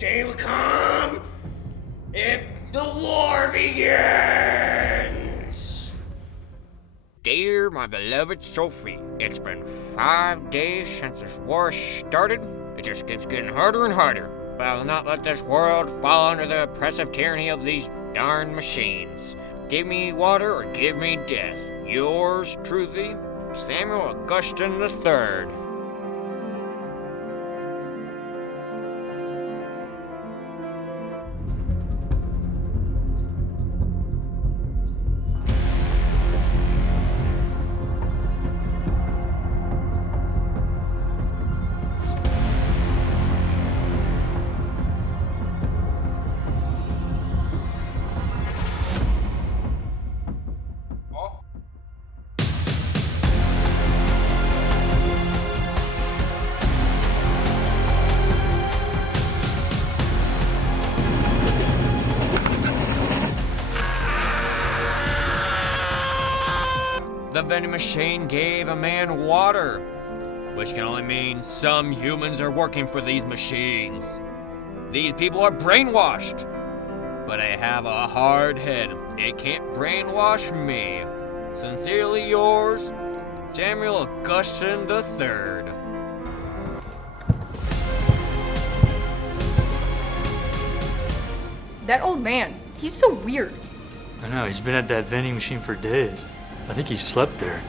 day will come if the war begins. Dear my beloved Sophie, it's been 5 days since this war started. It just keeps getting harder and harder. But I will not let this world fall under the oppressive tyranny of these darn machines. Give me water or give me death. Yours truly, Samuel Augustine III. The vending machine gave a man water, which can only mean some humans are working for these machines. These people are brainwashed, but I have a hard head. It can't brainwash me. Sincerely yours, Samuel Augustine III. That old man, he's so weird. I know, he's been at that vending machine for days. I think he slept there.